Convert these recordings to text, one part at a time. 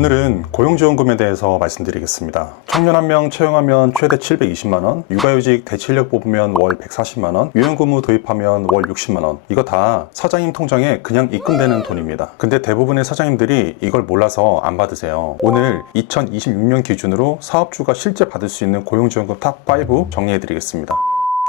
오늘은 고용지원금에 대해서 말씀드리겠습니다. 청년 1명 채용하면 최대 720만원, 육아휴직 대체인력 뽑으면 월 140만원, 유연근무 도입하면 월 60만원. 이거 다 사장님 통장에 그냥 입금되는 돈입니다. 근데 대부분의 사장님들이 이걸 몰라서 안 받으세요. 오늘 2026년 기준으로 사업주가 실제 받을 수 있는 고용지원금 탑5 정리해드리겠습니다.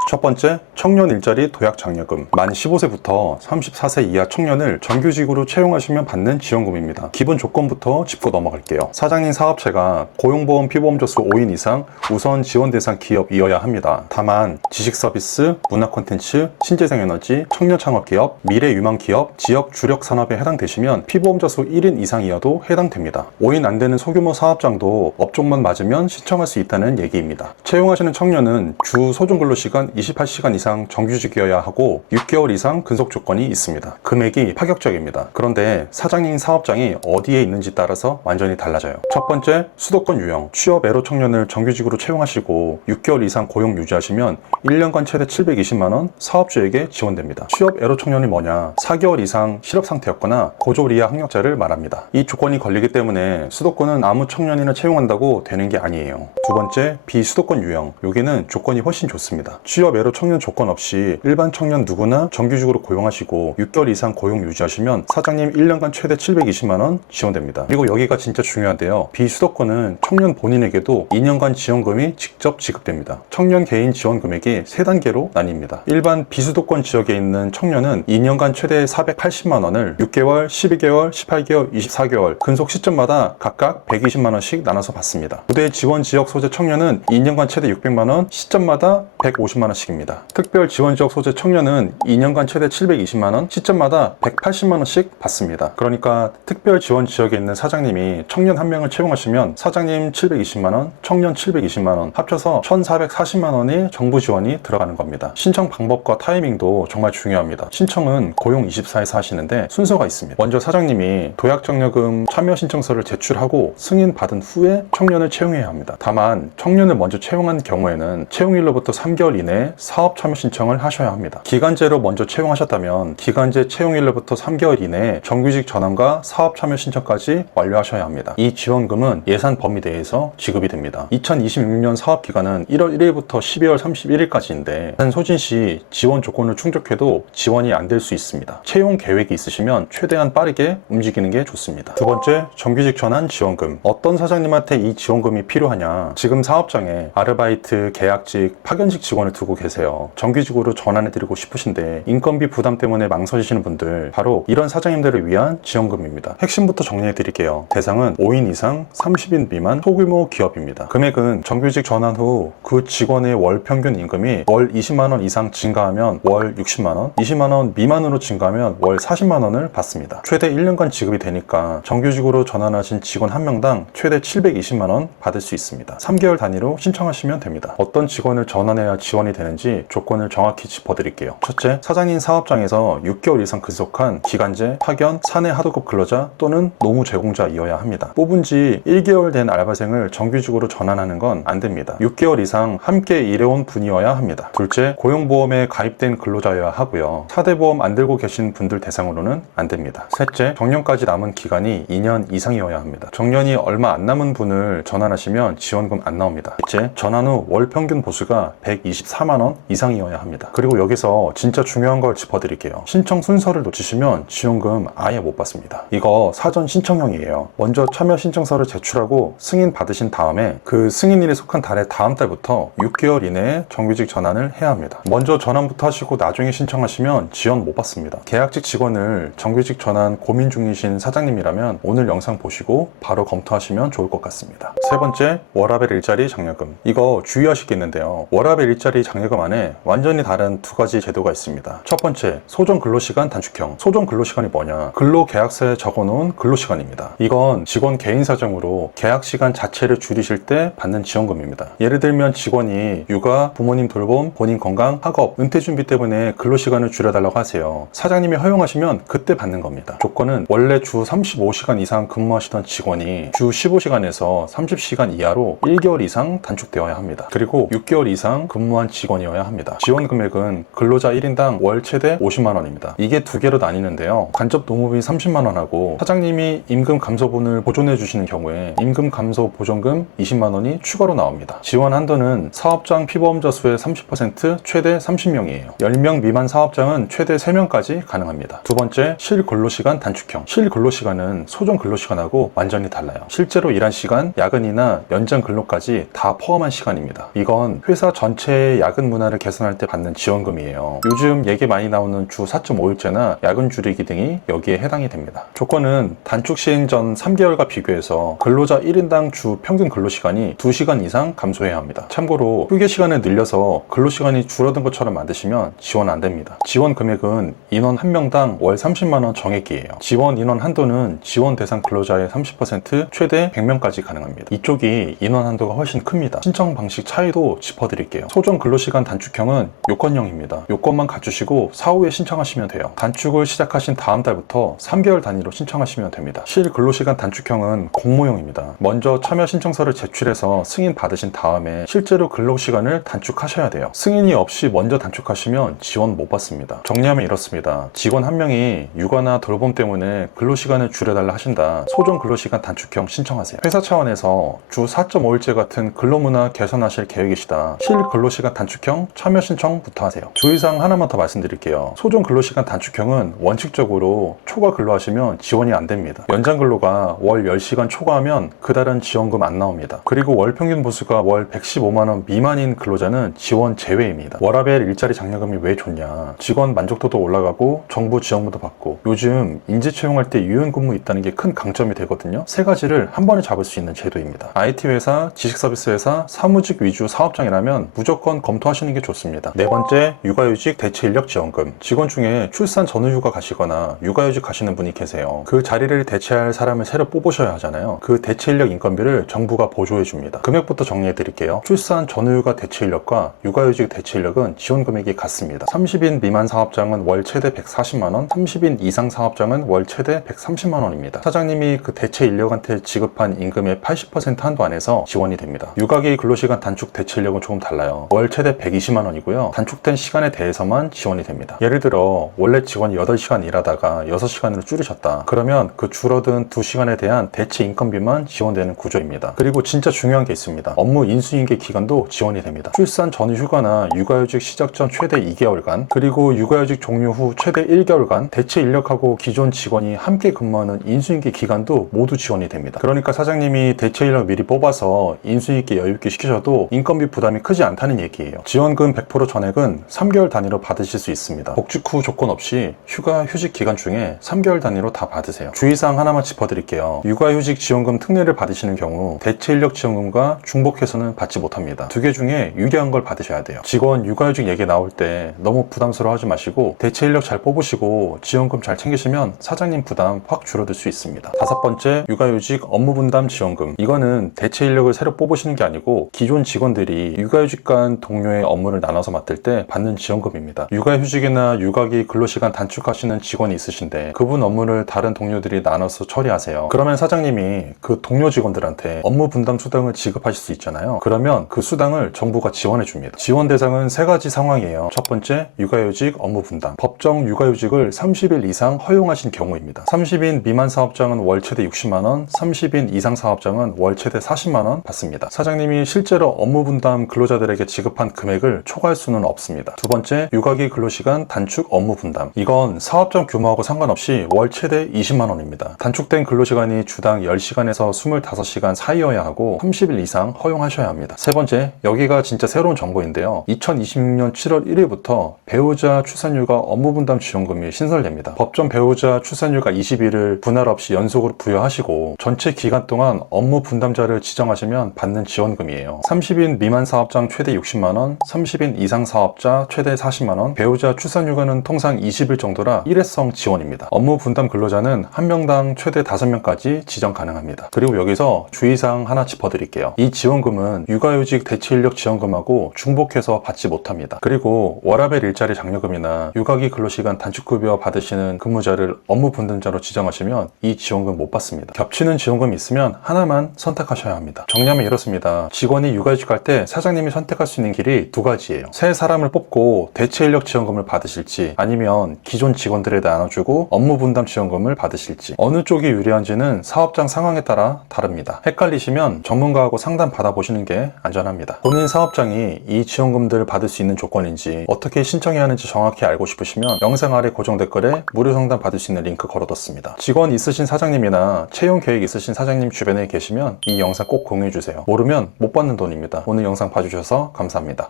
첫 번째, 청년 일자리 도약 장려금. 만 15세부터 34세 이하 청년을 정규직으로 채용하시면 받는 지원금입니다. 기본 조건부터 짚고 넘어갈게요. 사장님 사업체가 고용보험 피보험자 수 5인 이상 우선 지원 대상 기업이어야 합니다. 다만 지식서비스, 문화콘텐츠, 신재생에너지, 청년창업기업, 미래유망기업, 지역 주력 산업에 해당되시면 피보험자 수 1인 이상이어도 해당됩니다. 5인 안 되는 소규모 사업장도 업종만 맞으면 신청할 수 있다는 얘기입니다. 채용하시는 청년은 주 소중근로시간 28시간 이상 정규직이어야 하고 6개월 이상 근속 조건이 있습니다. 금액이 파격적입니다. 그런데 사장님 사업장이 어디에 있는지 따라서 완전히 달라져요. 첫 번째, 수도권 유형. 취업 애로 청년을 정규직으로 채용하시고 6개월 이상 고용 유지하시면 1년간 최대 720만원 사업주에게 지원됩니다. 취업 애로 청년이 뭐냐? 4개월 이상 실업 상태였거나 고졸 이하 학력자를 말합니다. 이 조건이 걸리기 때문에 수도권은 아무 청년이나 채용한다고 되는 게 아니에요. 두 번째, 비수도권 유형. 여기는 조건이 훨씬 좋습니다. 취업 애로 청년 조건 없이 일반 청년 누구나 정규직으로 고용하시고 6개월 이상 고용 유지하시면 사장님 1년간 최대 720만원 지원됩니다. 그리고 여기가 진짜 중요한데요. 비수도권은 청년 본인에게도 2년간 지원금이 직접 지급됩니다. 청년 개인 지원 금액이 3단계로 나뉩니다. 일반 비수도권 지역에 있는 청년은 2년간 최대 480만원을 6개월, 12개월, 18개월, 24개월 근속 시점마다 각각 120만원씩 나눠서 받습니다. 부대 지원 지역 소재 청년은 2년간 최대 600만원, 시점마다 150만원씩입니다. 특별 지원 지역 소재 청년은 2년간 최대 720만원, 시점마다 180만원씩 받습니다. 그러니까 특별 지원 지역에 있는 사장님이 청년 1명을 채용하시면 사장님 720만원, 청년 720만원 합쳐서 1440만원의 정부 지원이 들어가는 겁니다. 신청 방법과 타이밍도 정말 중요합니다. 신청은 고용24에서 하시는데 순서가 있습니다. 먼저 사장님이 도약장려금 참여 신청서를 제출하고 승인받은 후에 청년을 채용해야 합니다. 다만 청년을 먼저 채용한 경우에는 채용일로부터 3개월 이내에 사업 참여 신청을 하셔야 합니다. 기간제로 먼저 채용하셨다면 기간제 채용일로부터 3개월 이내에 정규직 전환과 사업 참여 신청까지 완료하셔야 합니다. 이 지원금은 예산 범위 내에서 지급이 됩니다. 2026년 사업 기간은 1월 1일부터 12월 31일까지인데 단 소진 시 지원 조건을 충족해도 지원이 안 될 수 있습니다. 채용 계획이 있으시면 최대한 빠르게 움직이는 게 좋습니다. 두 번째, 정규직 전환 지원금. 어떤 사장님한테 이 지원금이 필요하냐? 지금 사업장에 아르바이트, 계약직, 파견직 직원을 두고 계세요. 정규직으로 전환해드리고 싶으신데 인건비 부담 때문에 망설이시는 분들, 바로 이런 사장님들을 위한 지원금입니다. 핵심부터 정리해드릴게요. 대상은 5인 이상 30인 미만 소규모 기업입니다. 금액은 정규직 전환 후 그 직원의 월 평균 임금이 월 20만원 이상 증가하면 월 60만원, 20만원 미만으로 증가하면 월 40만원을 받습니다. 최대 1년간 지급이 되니까 정규직으로 전환하신 직원 1명당 최대 720만원 받을 수 있습니다. 3개월 단위로 신청하시면 됩니다. 어떤 직원을 전환해야 지원이 되는지 조건을 정확히 짚어드릴게요. 첫째, 사장님 사업장에서 6개월 이상 근속한 기간제, 파견, 사내 하도급 근로자 또는 노무 제공자이어야 합니다. 뽑은 지 1개월 된 알바생을 정규직으로 전환하는 건 안 됩니다. 6개월 이상 함께 일해온 분이어야 합니다. 둘째, 고용보험에 가입된 근로자여야 하고요. 4대 보험 안 들고 계신 분들 대상으로는 안 됩니다. 셋째, 정년까지 남은 기간이 2년 이상이어야 합니다. 정년이 얼마 안 남은 분을 전환하시면 지원금 안 나옵니다. 넷째, 전환 후 월 평균 보수가 124만원 이상이어야 합니다. 그리고 여기서 진짜 중요한 걸 짚어드릴게요. 신청 순서를 놓치시면 지원금 아예 못 받습니다. 이거 사전 신청형이에요. 먼저 참여 신청서를 제출하고 승인 받으신 다음에 그 승인일에 속한 달의 다음 달부터 6개월 이내에 정규직 전환을 해야 합니다. 먼저 전환부터 하시고 나중에 신청하시면 지원 못 받습니다. 계약직 직원을 정규직 전환 고민 중이신 사장님이라면 오늘 영상 보시고 바로 검토하시면 좋을 것 같습니다. 세 번째, 워라밸 일자리 장려금. 이거 주의하실 게 있는데요. 워라밸 일자리 장려금 안에 완전히 다른 두 가지 제도가 있습니다. 첫 번째, 소정 근로시간 단축형. 소정 근로시간이 뭐냐? 근로계약서에 적어놓은 근로시간입니다. 이건 직원 개인 사정으로 계약시간 자체를 줄이실 때 받는 지원금입니다. 예를 들면 직원이 육아, 부모님 돌봄, 본인 건강, 학업, 은퇴 준비 때문에 근로시간을 줄여달라고 하세요. 사장님이 허용하시면 그때 받는 겁니다. 조건은 원래 주 35시간 이상 근무하시던 직원이 주 15시간에서 30시간 이하로 1개월 이상 단축되어야 합니다. 그리고 6개월 이상 근무한 직원 직원이어야 합니다. 지원 금액은 근로자 1인당 월 최대 50만 원입니다. 이게 두 개로 나뉘는데요. 간접 노무비 30만 원하고 사장님이 임금 감소분을 보존해 주시는 경우에 임금 감소 보존금 20만 원이 추가로 나옵니다. 지원 한도는 사업장 피보험자 수의 30% 최대 30명이에요. 10명 미만 사업장은 최대 3명까지 가능합니다. 두 번째, 실근로시간 단축형. 실근로시간은 소정 근로시간하고 완전히 달라요. 실제로 일한 시간, 야근이나 연장 근로까지 다 포함한 시간입니다. 이건 회사 전체의 야근 문화를 개선할 때 받는 지원금이에요. 요즘 얘기 많이 나오는 주 4.5일제나 야근 줄이기 등이 여기에 해당이 됩니다. 조건은 단축 시행 전 3개월과 비교해서 근로자 1인당 주 평균 근로시간이 2시간 이상 감소해야 합니다. 참고로 휴게 시간을 늘려서 근로시간이 줄어든 것처럼 만드시면 지원 안 됩니다. 지원 금액은 인원 1명당 월 30만 원 정액이에요. 지원 인원 한도는 지원 대상 근로자의 30% 최대 100명까지 가능합니다. 이쪽이 인원 한도가 훨씬 큽니다. 신청 방식 차이도 짚어드릴게요. 소정 근로시간 단축형은 요건형입니다. 요건만 갖추시고 사후에 신청하시면 돼요. 단축을 시작하신 다음 달부터 3개월 단위로 신청하시면 됩니다. 실근로시간 단축형은 공모형입니다. 먼저 참여 신청서를 제출해서 승인 받으신 다음에 실제로 근로시간을 단축하셔야 돼요. 승인이 없이 먼저 단축하시면 지원 못 받습니다. 정리하면 이렇습니다. 직원 한 명이 육아나 돌봄 때문에 근로시간을 줄여달라 하신다. 소정 근로시간 단축형 신청하세요. 회사 차원에서 주 4.5일제 같은 근로문화 개선하실 계획이시다. 실근로시간 단축형 참여 신청부터 하세요. 주의사항 하나만 더 말씀드릴게요. 소정 근로시간 단축형은 원칙적으로 초과 근로하시면 지원이 안 됩니다. 연장 근로가 월 10시간 초과하면 그달은 지원금 안 나옵니다. 그리고 월 평균 보수가 월 115만 원 미만인 근로자는 지원 제외입니다. 워라밸 일자리 장려금이 왜 좋냐? 직원 만족도도 올라가고 정부 지원금도 받고 요즘 인재 채용할 때 유연근무 있다는 게 큰 강점이 되거든요. 세 가지를 한 번에 잡을 수 있는 제도입니다. IT 회사, 지식서비스 회사, 사무직 위주 사업장이라면 무조건 검토하시는 게 좋습니다. 네 번째, 육아휴직 대체인력 지원금. 직원 중에 출산 전후휴가 가시거나 육아휴직 가시는 분이 계세요. 그 자리를 대체할 사람을 새로 뽑으셔야 하잖아요. 그 대체인력 인건비를 정부가 보조해 줍니다. 금액부터 정리해 드릴게요. 출산 전후휴가 대체인력과 육아휴직 대체인력은 지원 금액이 같습니다. 30인 미만 사업장은 월 최대 140만 원, 30인 이상 사업장은 월 최대 130만 원입니다. 사장님이 그 대체 인력한테 지급한 임금의 80% 한도 안에서 지원이 됩니다. 육아기 근로시간 단축 대체 인력은 조금 달라요. 월 최대 120만 원이고요. 단축된 시간에 대해서만 지원이 됩니다. 예를 들어 원래 직원이 8시간 일하다가 6시간으로 줄이셨다. 그러면 그 줄어든 2시간에 대한 대체 인건비만 지원되는 구조입니다. 그리고 진짜 중요한 게 있습니다. 업무 인수인계 기간도 지원이 됩니다. 출산 전 휴가나 육아휴직 시작 전 최대 2개월간, 그리고 육아휴직 종료 후 최대 1개월간 대체 인력하고 기존 직원이 함께 근무하는 인수인계 기간도 모두 지원이 됩니다. 그러니까 사장님이 대체 인력 미리 뽑아서 인수인계 여유있게 시키셔도 인건비 부담이 크지 않다는 얘기예요. 지원금 100% 전액은 3개월 단위로 받으실 수 있습니다. 복직 후 조건 없이 휴가, 휴직 기간 중에 3개월 단위로 다 받으세요. 주의사항 하나만 짚어드릴게요. 육아휴직 지원금 특례를 받으시는 경우 대체 인력 지원금과 중복해서는 받지 못합니다. 두 개 중에 유리한 걸 받으셔야 돼요. 직원 육아휴직 얘기 나올 때 너무 부담스러워 하지 마시고 대체 인력 잘 뽑으시고 지원금 잘 챙기시면 사장님 부담 확 줄어들 수 있습니다. 다섯 번째, 육아휴직 업무 분담 지원금. 이거는 대체 인력을 새로 뽑으시는 게 아니고 기존 직원들이 육아휴직 간 동료의 업무를 나눠서 맡을 때 받는 지원금입니다. 육아휴직이나 육아기 근로시간 단축하시는 직원이 있으신데 그분 업무를 다른 동료들이 나눠서 처리하세요. 그러면 사장님이 그 동료 직원들한테 업무 분담 수당을 지급하실 수 있잖아요. 그러면 그 수당을 정부가 지원해 줍니다. 지원 대상은 세 가지 상황이에요. 첫 번째, 육아휴직 업무 분담. 법정 육아휴직을 30일 이상 허용하신 경우입니다. 30인 미만 사업장은 월 최대 60만 원, 30인 이상 사업장은 월 최대 40만 원 받습니다. 사장님이 실제로 업무 분담 근로자들에게 지급한 금액을 초과할 수는 없습니다. 두 번째, 육아기 근로시간 단축 업무 분담. 이건 사업장 규모하고 상관없이 월 최대 20만 원입니다. 단축된 근로시간이 주당 10시간에서 25시간 사이여야 하고 30일 이상 허용하셔야 합니다. 세 번째, 여기가 진짜 새로운 정보인데요. 2026년 7월 1일부터 배우자 출산휴가 업무 분담 지원금이 신설됩니다. 법정 배우자 출산휴가 20일을 분할 없이 연속으로 부여하시고 전체 기간 동안 업무 분담자를 지정하시면 받는 지원금이에요. 30인 미만 사업장 최대 60만 원, 30인 이상 사업자 최대 40만 원, 배우자 출산휴가는 통상 20일 정도라 일회성 지원입니다. 업무 분담 근로자는 한 명당 최대 5명까지 지정 가능합니다. 그리고 여기서 주의사항 하나 짚어드릴게요. 이 지원금은 육아휴직 대체인력 지원금하고 중복해서 받지 못합니다. 그리고 워라밸 일자리 장려금이나 육아기 근로시간 단축급여 받으시는 근무자를 업무 분담자로 지정하시면 이 지원금 못 받습니다. 겹치는 지원금이 있으면 하나만 선택하셔야 합니다. 정리하면 이렇습니다. 직원이 육아휴직 갈 때 사장님이 선택할 수 있는 길이 방법이 두 가지예요. 새 사람을 뽑고 대체 인력 지원금을 받으실지, 아니면 기존 직원들에 나눠주고 업무 분담 지원금을 받으실지, 어느 쪽이 유리한지는 사업장 상황에 따라 다릅니다. 헷갈리시면 전문가하고 상담 받아보시는 게 안전합니다. 본인 사업장이 이 지원금들을 받을 수 있는 조건인지, 어떻게 신청해야 하는지 정확히 알고 싶으시면 영상 아래 고정 댓글에 무료 상담 받을 수 있는 링크 걸어뒀습니다. 직원 있으신 사장님이나 채용 계획 있으신 사장님 주변에 계시면 이 영상 꼭 공유해주세요. 모르면 못 받는 돈입니다. 오늘 영상 봐주셔서 감사합니다.